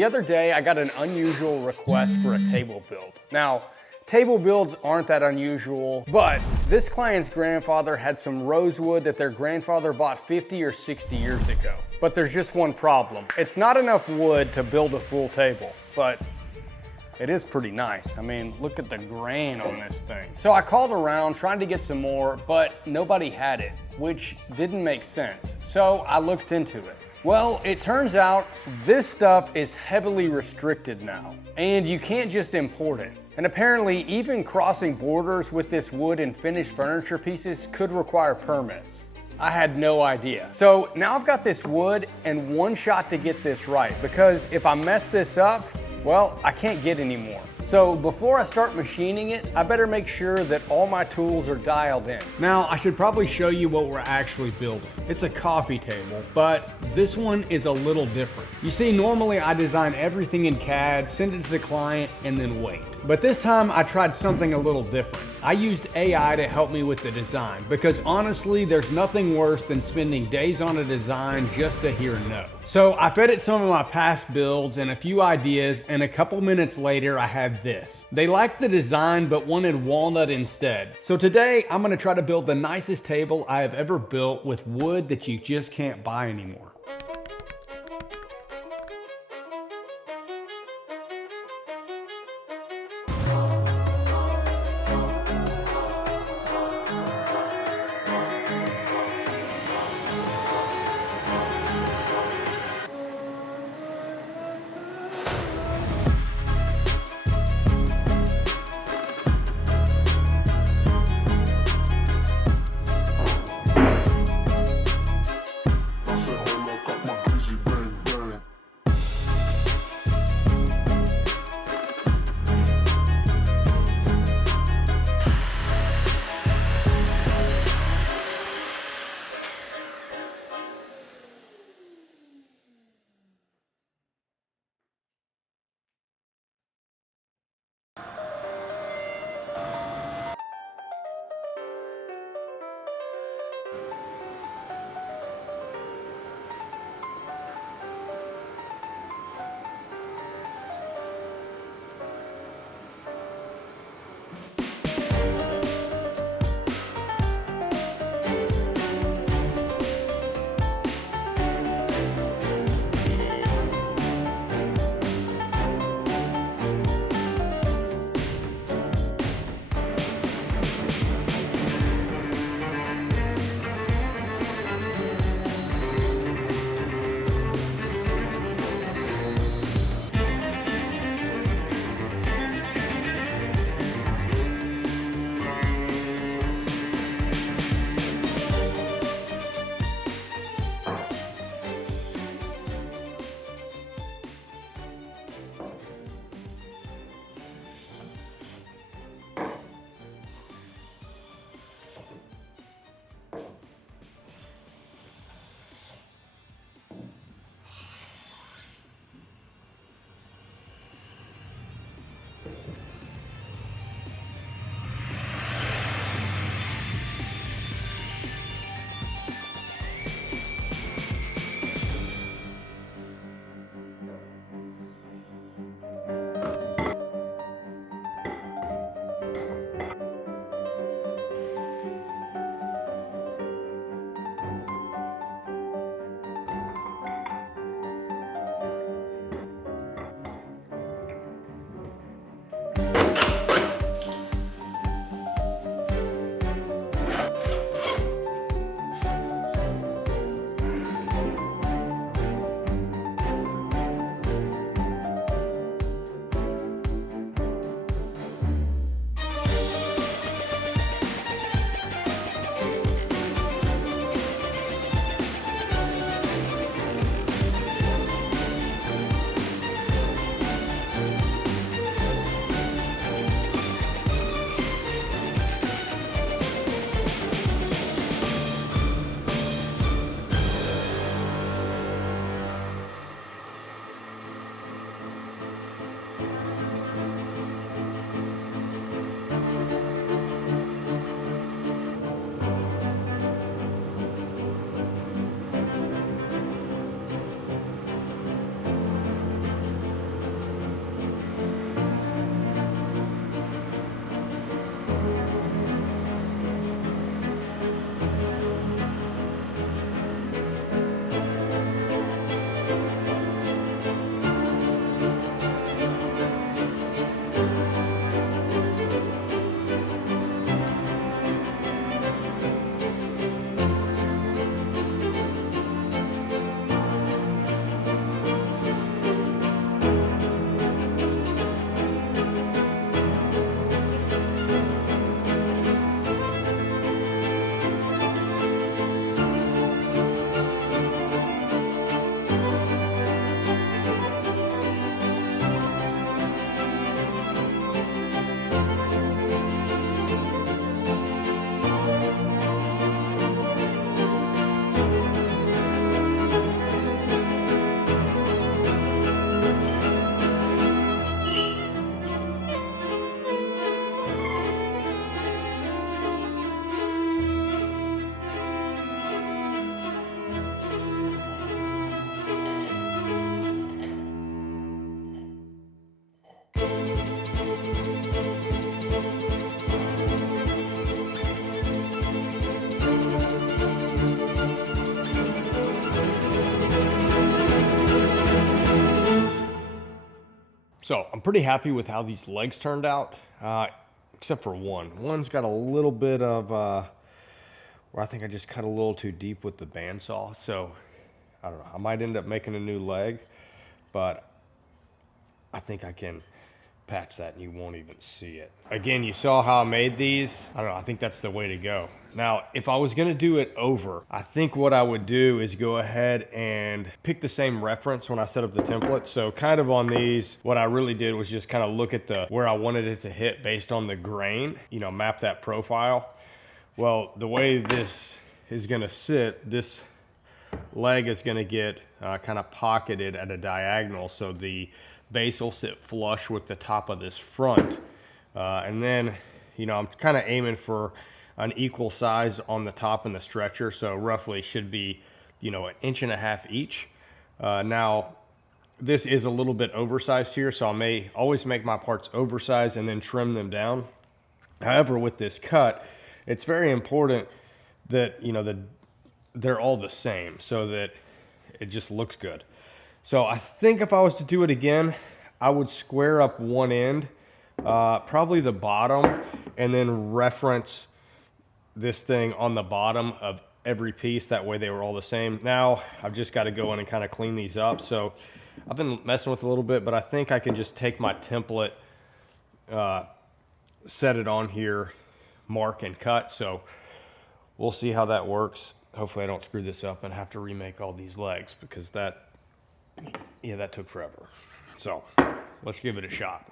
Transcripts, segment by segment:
The other day, I got an unusual request for a table build. Now, table builds aren't that unusual, but this client's grandfather had some rosewood that their grandfather bought 50 or 60 years ago. But there's just one problem. It's not enough wood to build a full table, but it is pretty nice. I mean, look at the grain on this thing. So I called around trying to get some more, but nobody had it, which didn't make sense. So I looked into it. Well, it turns out this stuff is heavily restricted now, and you can't just import it. And apparently, even crossing borders with this wood and finished furniture pieces could require permits. I had no idea. So now I've got this wood and one shot to get this right, because if I mess this up, well, I can't get any more. So before I start machining it, I better make sure that all my tools are dialed in. Now, I should probably show you what we're actually building. It's a coffee table, but this one is a little different. You see, normally I design everything in CAD, send it to the client, and then wait. But this time I tried something a little different. I used AI to help me with the design, because honestly, there's nothing worse than spending days on a design just to hear no. So I fed it some of my past builds and a few ideas, and a couple minutes later I had this. They liked the design but wanted walnut instead. So today I'm gonna try to build the nicest table I have ever built with wood that you just can't buy anymore. So I'm pretty happy with how these legs turned out, except for one. One's got a little bit of, where I think I just cut a little too deep with the bandsaw. So I don't know, I might end up making a new leg, but I think I can patch that and you won't even see it. Again, you saw how I made these. I don't know, I think that's the way to go. Now, if I was gonna do it over, I think what I would do is go ahead and pick the same reference when I set up the template. So kind of on these, what I really did was just kind of look at where I wanted it to hit based on the grain, you know, map that profile. Well, the way this is gonna sit, this leg is gonna get kind of pocketed at a diagonal, so the base will sit flush with the top of this front. And then, you know, I'm kind of aiming for an equal size on the top and the stretcher, so roughly should be, you know, 1.5 inches each. Now, this is a little bit oversized here, so I may always make my parts oversized and then trim them down. However, with this cut, it's very important that, you know, they're all the same so that it just looks good. So I think if I was to do it again, I would square up one end, probably the bottom, and then reference this thing on the bottom of every piece. That way they were all the same. Now I've just got to go in and kind of clean these up. So I've been messing with it a little bit, but I think I can just take my template, set it on here, mark and cut. So we'll see how that works. Hopefully I don't screw this up and have to remake all these legs, because that took forever. So let's give it a shot.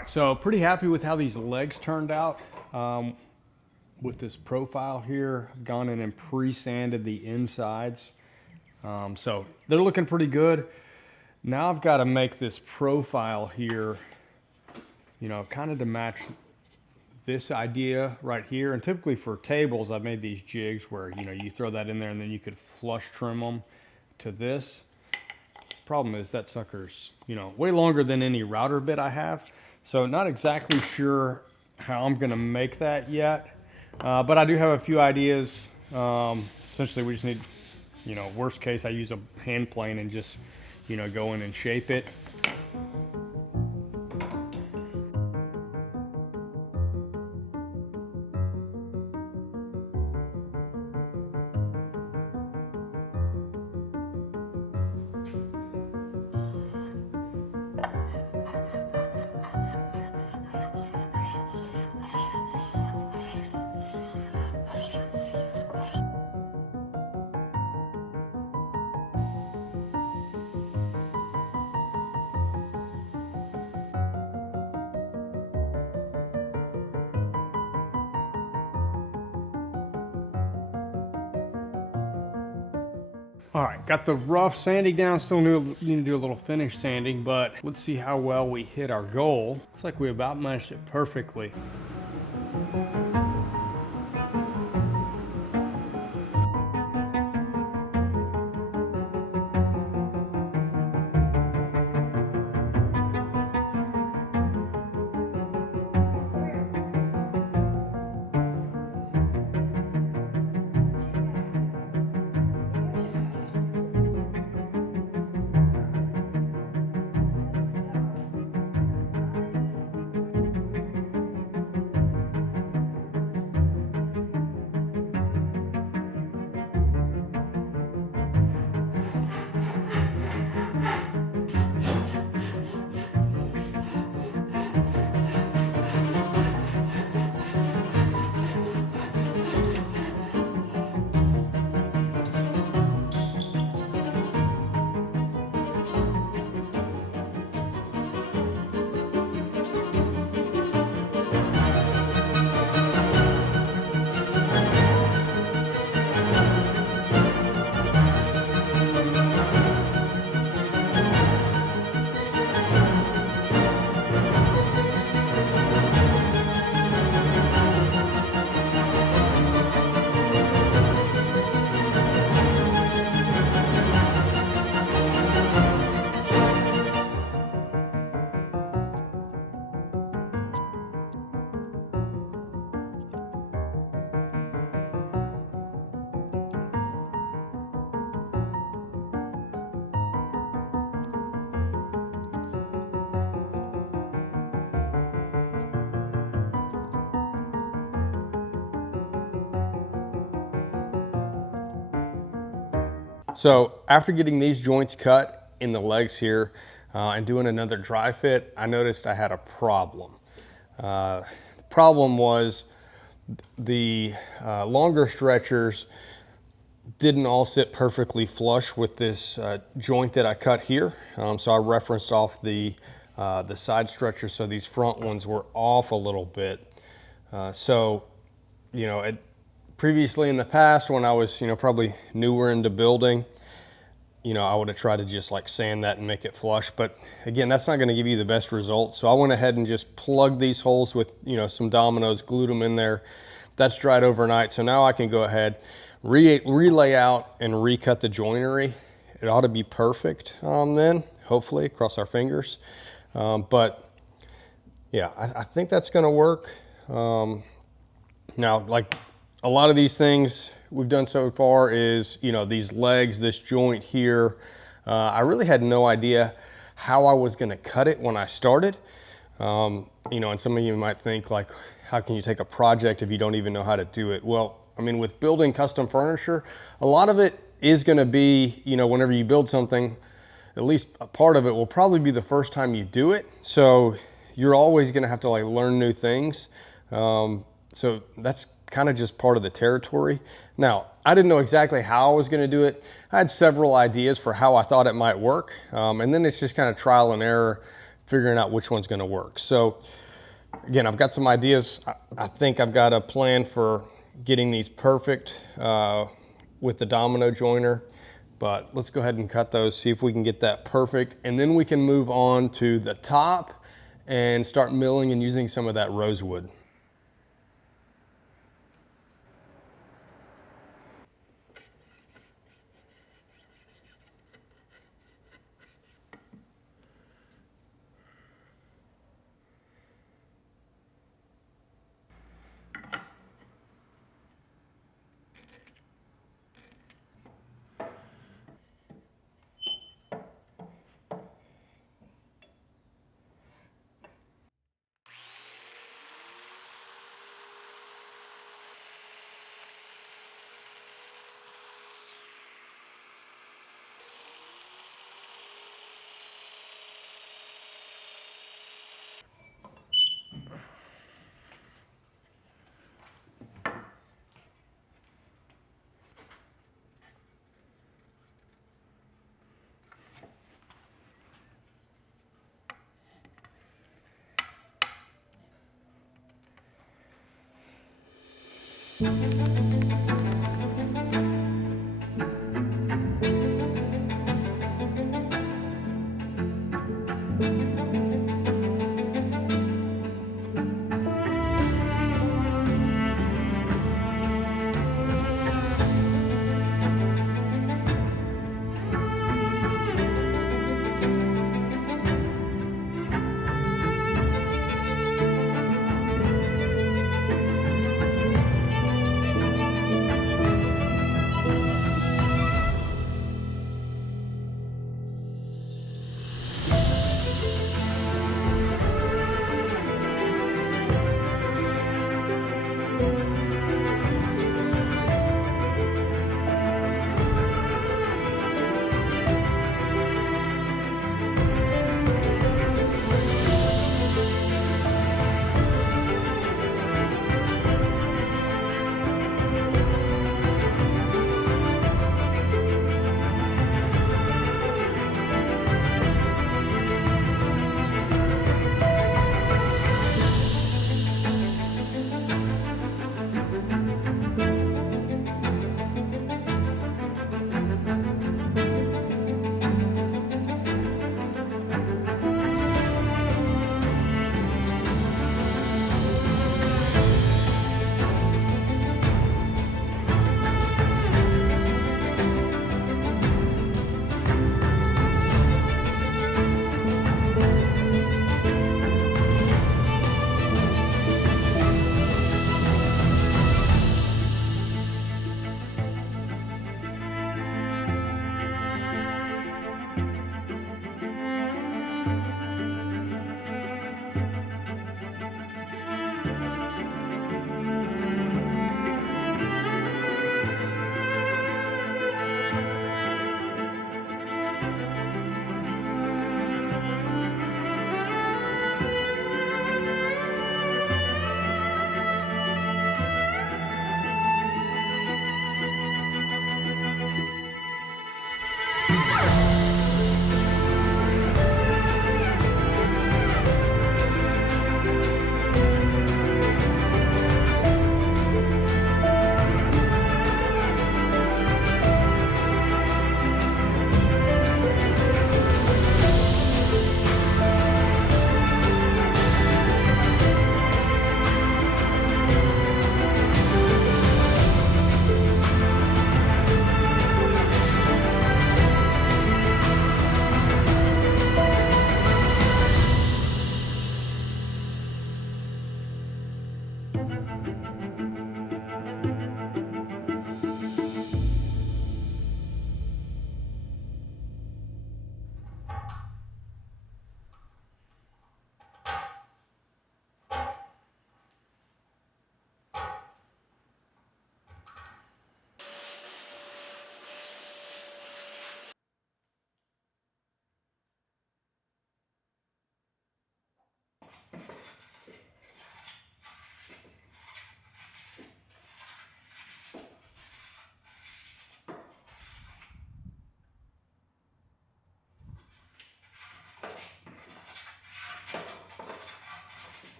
right, so pretty happy with how these legs turned out. With this profile here, I've gone in and pre-sanded the insides. So they're looking pretty good. Now I've got to make this profile here, you know, kind of to match this idea right here. And typically for tables, I've made these jigs where, you know, you throw that in there and then you could flush trim them to this. Problem is that sucker's, you know, way longer than any router bit I have. So not exactly sure how I'm gonna make that yet. But I do have a few ideas. Essentially we just need, you know, worst case, I use a hand plane and just, you know, go in and shape it. All right, got the rough sanding down. Still need to do a little finish sanding, but let's see how well we hit our goal. Looks like we about matched it perfectly. So after getting these joints cut in the legs here and doing another dry fit, I noticed I had a problem. Problem was the longer stretchers didn't all sit perfectly flush with this joint that I cut here. So I referenced off the side stretchers, so these front ones were off a little bit. So, you know, previously in the past when I was, you know, probably newer into building, you know, I would have tried to just like sand that and make it flush. But again, that's not going to give you the best results. So I went ahead and just plugged these holes with, you know, some dominoes, glued them in there. That's dried overnight. So now I can go ahead, relay out and recut the joinery. It ought to be perfect then, hopefully, cross our fingers. But yeah, I think that's going to work. Now, like a lot of these things we've done so far is, you know, these legs, this joint here, I really had no idea how I was going to cut it when I started. You know, and some of you might think like, how can you take a project if you don't even know how to do it? Well, I mean, with building custom furniture, a lot of it is going to be, you know, whenever you build something, at least a part of it will probably be the first time you do it. So you're always going to have to like learn new things. So that's kind of just part of the territory. Now, I didn't know exactly how I was going to do it. I had several ideas for how I thought it might work. And then it's just kind of trial and error, figuring out which one's gonna work. So again, I've got some ideas. I think I've got a plan for getting these perfect with the domino joiner, but let's go ahead and cut those, see if we can get that perfect, and then we can move on to the top and start milling and using some of that rosewood.